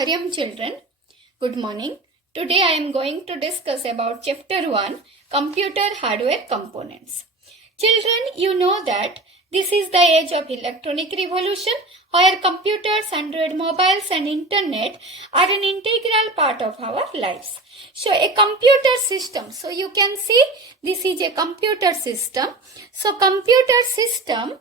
Hariam children, good morning. Today I am going to discuss about chapter 1, computer hardware components. Children, you know that this is the age of electronic revolution where computers, Android mobiles and internet are an integral part of our lives. So a computer system, so you can see this is a computer system. So computer system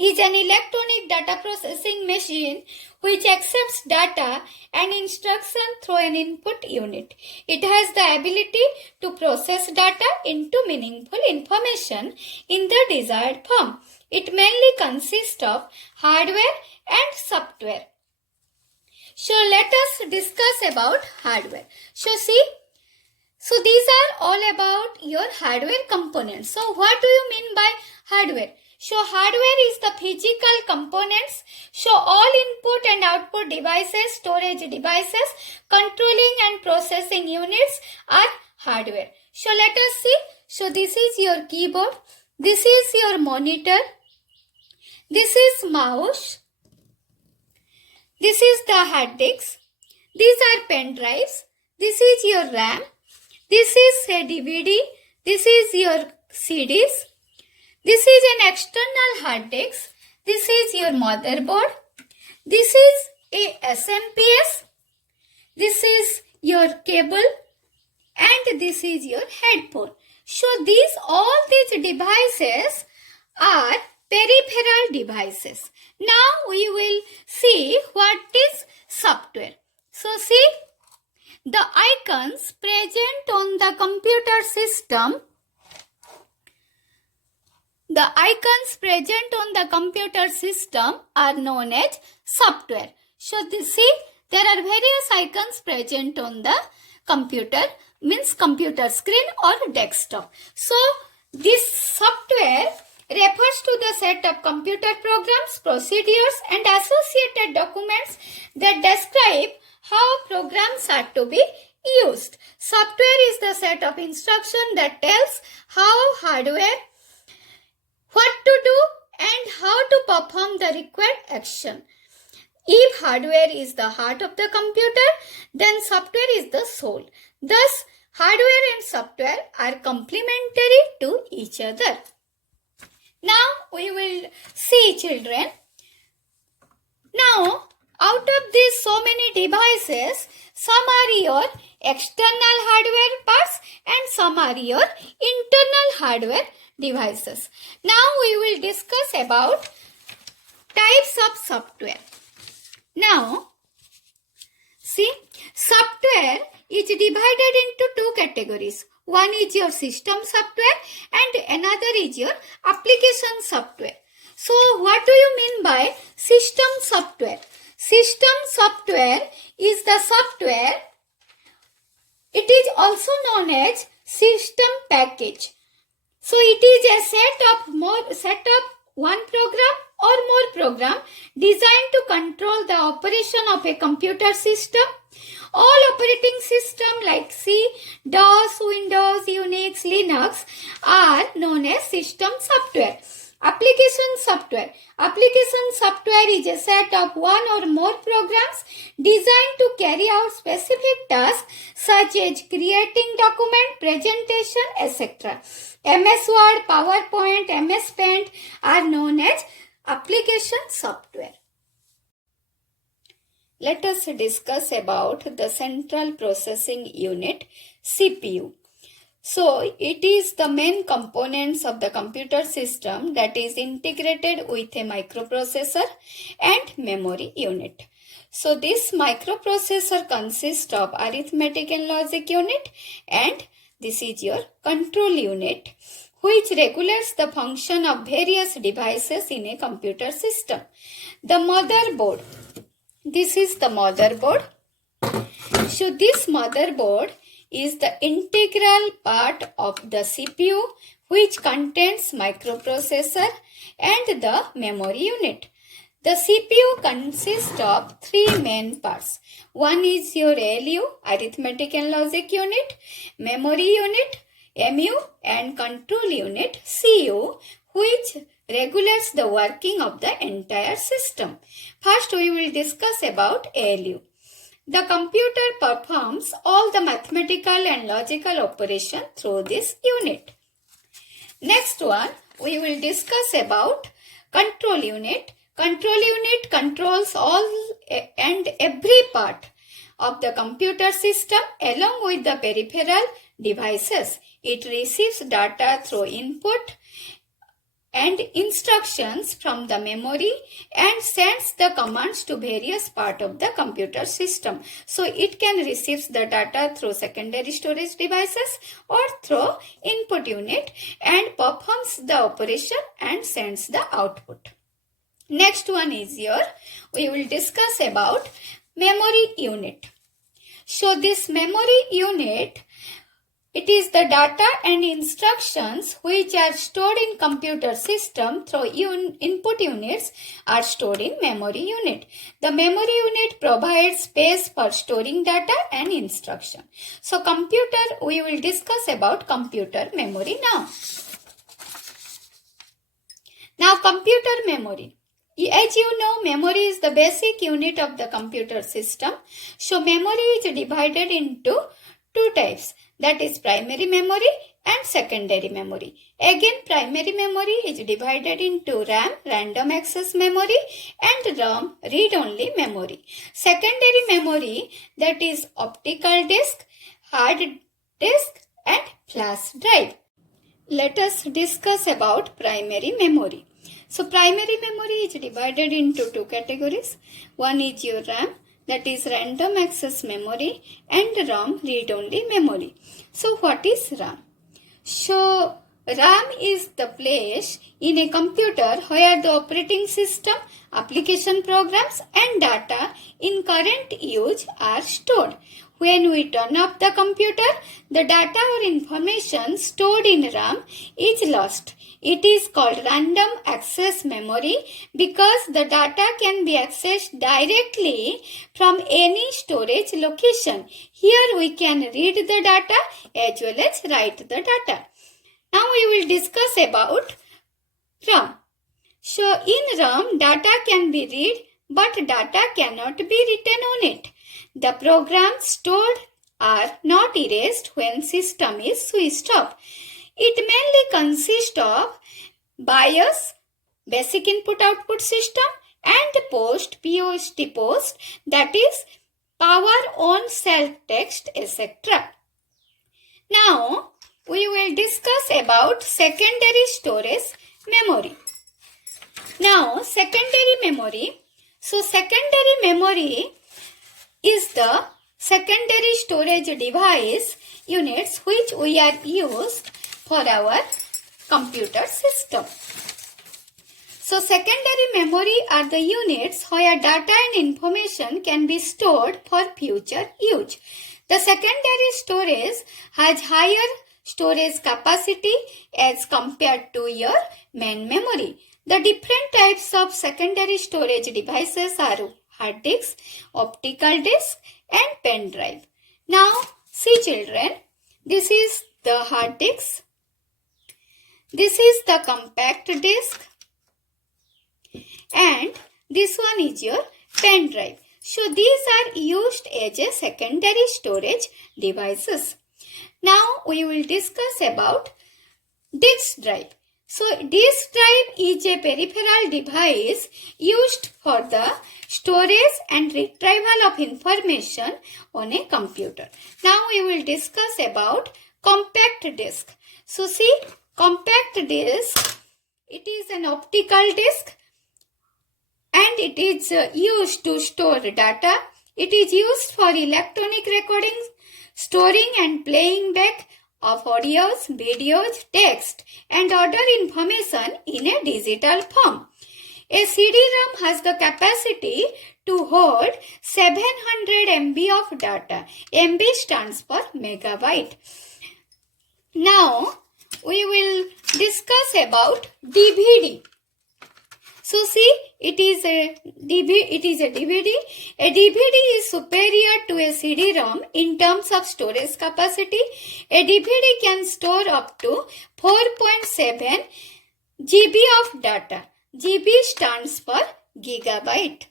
is an electronic data processing machine which accepts data and instruction through an input unit. It has the ability to process data into meaningful information in the desired form. It mainly consists of hardware and software. So let us discuss about hardware. So these are all about your hardware components. So what do you mean by hardware? So hardware is the physical components. So all input and output devices, storage devices, controlling and processing units are hardware. So let us see. So this is your keyboard. This is your monitor. This is mouse. This is the hard disk. These are pen drives. This is your RAM. This is a DVD. This is your CDs. This is an external hard disk. This is your motherboard. This is a SMPS. This is your cable. And this is your headphone. So all these devices are peripheral devices. Now we will see what is software. So see, the icons present on the computer system. The icons present on the computer system are known as software. So see, there are various icons present on the computer, means computer screen or desktop. So this software refers to the set of computer programs, procedures and associated documents that describe how programs are to be used. Software is the set of instructions that tells how hardware, what to do and how to perform the required action. If hardware is the heart of the computer, then software is the soul. Thus, hardware and software are complementary to each other. Now, we will see, children. Now, out of these so many devices, some are your external hardware parts and some are your internal hardware devices. Now we will discuss about types of software. Now, see, software is divided into two categories. One is your system software and another is your application software. So, what do you mean by system software? System software is the software. It is also known as system package. So it is a set of one program or more program designed to control the operation of a computer system. All operating systems like C, DOS, Windows, Unix, Linux are known as system software. Application software. Application software is a set of one or more programs designed to carry out specific tasks such as creating document, presentation, etc. MS Word, PowerPoint, MS Paint are known as application software. Let us discuss about the central processing unit, CPU. So, it is the main components of the computer system that is integrated with a microprocessor and memory unit. So, this microprocessor consists of arithmetic and logic unit and this is your control unit which regulates the function of various devices in a computer system. The motherboard. This is the motherboard. So, this motherboard is the integral part of the CPU which contains microprocessor and the memory unit. The CPU consists of three main parts. One is your ALU, arithmetic and logic unit, memory unit, MU and control unit, CU, which regulates the working of the entire system. First, we will discuss about ALU. The computer performs all the mathematical and logical operation through this unit. Next one, we will discuss about control unit. Control unit controls all and every part of the computer system along with the peripheral devices. It receives data through input and instructions from the memory and sends the commands to various parts of the computer system. So it can receive the data through secondary storage devices or through input unit and performs the operation and sends the output. Next one is here, we will discuss about memory unit. So this memory unit, it is the data and instructions which are stored in computer system through input units are stored in memory unit. The memory unit provides space for storing data and instruction. So we will discuss about computer memory now. Now computer memory. As you know, memory is the basic unit of the computer system. So memory is divided into two types, that is primary memory and secondary memory. Again, primary memory is divided into RAM, random access memory, and ROM, read-only memory. Secondary memory, that is optical disk, hard disk, and flash drive. Let us discuss about primary memory. So primary memory is divided into two categories. One is your RAM, that is random access memory, and ROM, read-only memory. So what is RAM? So RAM is the place in a computer where the operating system, application programs and data in current use are stored. When we turn off the computer, the data or information stored in RAM is lost. It is called random access memory because the data can be accessed directly from any storage location. Here we can read the data as well as write the data. Now we will discuss about ROM. So in ROM, data can be read but data cannot be written on it. The programs stored are not erased when system is switched off. It mainly consists of BIOS, basic input-output system, and POST, that is power on self-text, etc. Now, we will discuss about secondary storage memory. Now, secondary memory. So, secondary memory is the secondary storage device units which we are used for our computer system. So secondary memory are the units where data and information can be stored for future use. The secondary storage has higher storage capacity as compared to your main memory. The different types of secondary storage devices are hard disk, optical disk and pen drive. Now see children, this is the hard disk. This is the compact disk and this one is your pen drive. So these are used as a secondary storage devices. Now we will discuss about disk drive. So disk drive is a peripheral device used for the storage and retrieval of information on a computer. Now we will discuss about compact disk. So see, compact disk, it is an optical disk and it is used to store data. It is used for electronic recording, storing and playing back of audios, videos, text and other information in a digital form. A CD-ROM has the capacity to hold 700 MB of data. MB stands for megabyte. Now, we will discuss about DVD. So see, it is a DVD. A DVD is superior to a CD-ROM in terms of storage capacity. A DVD can store up to 4.7 GB of data. GB stands for gigabyte.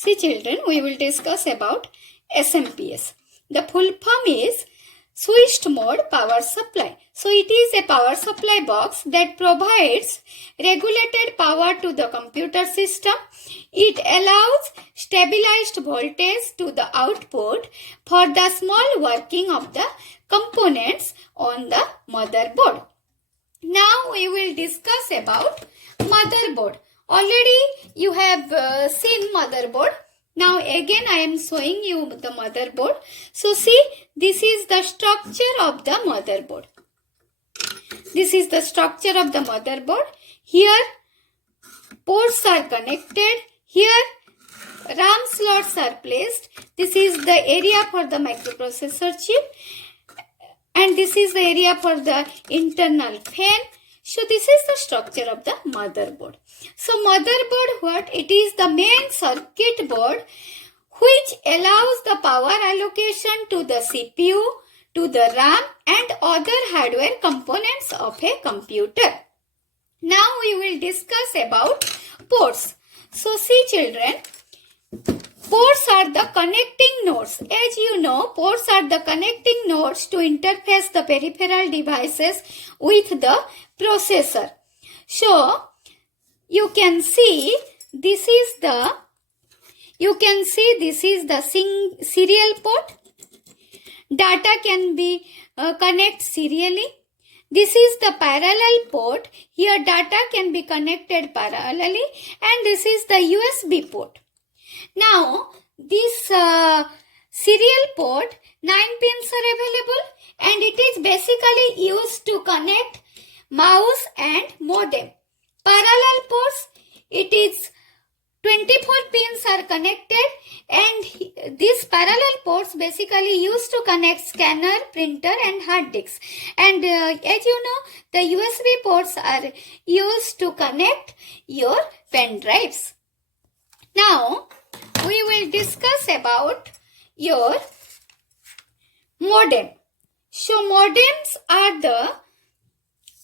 See children, we will discuss about SMPS. The full form is Switched Mode Power Supply. So it is a power supply box that provides regulated power to the computer system. It allows stabilized voltage to the output for the small working of the components on the motherboard. Now we will discuss about motherboard. Already you have seen motherboard. Now again I am showing you the motherboard. So see, this is the structure of the motherboard. This is the structure of the motherboard. Here ports are connected. Here RAM slots are placed. This is the area for the microprocessor chip. And this is the area for the internal fan. So this is the structure of the motherboard. So motherboard, what? It is the main circuit board which allows the power allocation to the CPU, to the RAM and other hardware components of a computer. Now we will discuss about ports. So see children, ports are the connecting nodes. As you know, ports are the connecting nodes to interface the peripheral devices with the processor. So, you can see this is the serial port. Data can be connected serially. This is the parallel port. Here data can be connected parallelly, and this is the USB port. Now, this serial port, 9 pins are available, and it is basically used to connect mouse and modem. Parallel ports, it is 24 pins are connected, and these parallel ports basically used to connect scanner, printer and hard disks. And as you know, the USB ports are used to connect your pen drives. Now, we will discuss about your modem. So, modems are the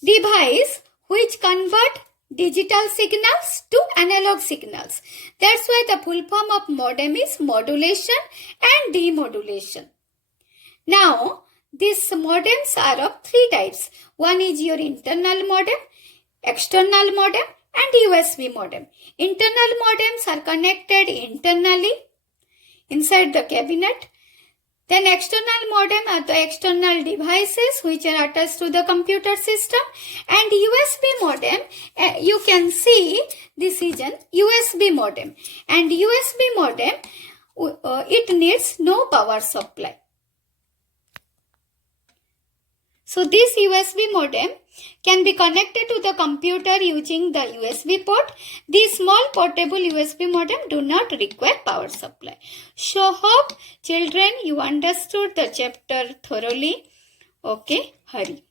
device which convert digital signals to analog signals. That's why the full form of modem is modulation and demodulation. Now, these modems are of 3 types. One is your internal modem, external modem and USB modem. Internal modems are connected internally inside the cabinet. Then external modem are the external devices which are attached to the computer system, and USB modem, you can see this is an USB modem, and USB modem it needs no power supply. So this USB modem can be connected to the computer using the USB port. These small portable USB modem do not require power supply. So hope children you understood the chapter thoroughly. Okay, hurry.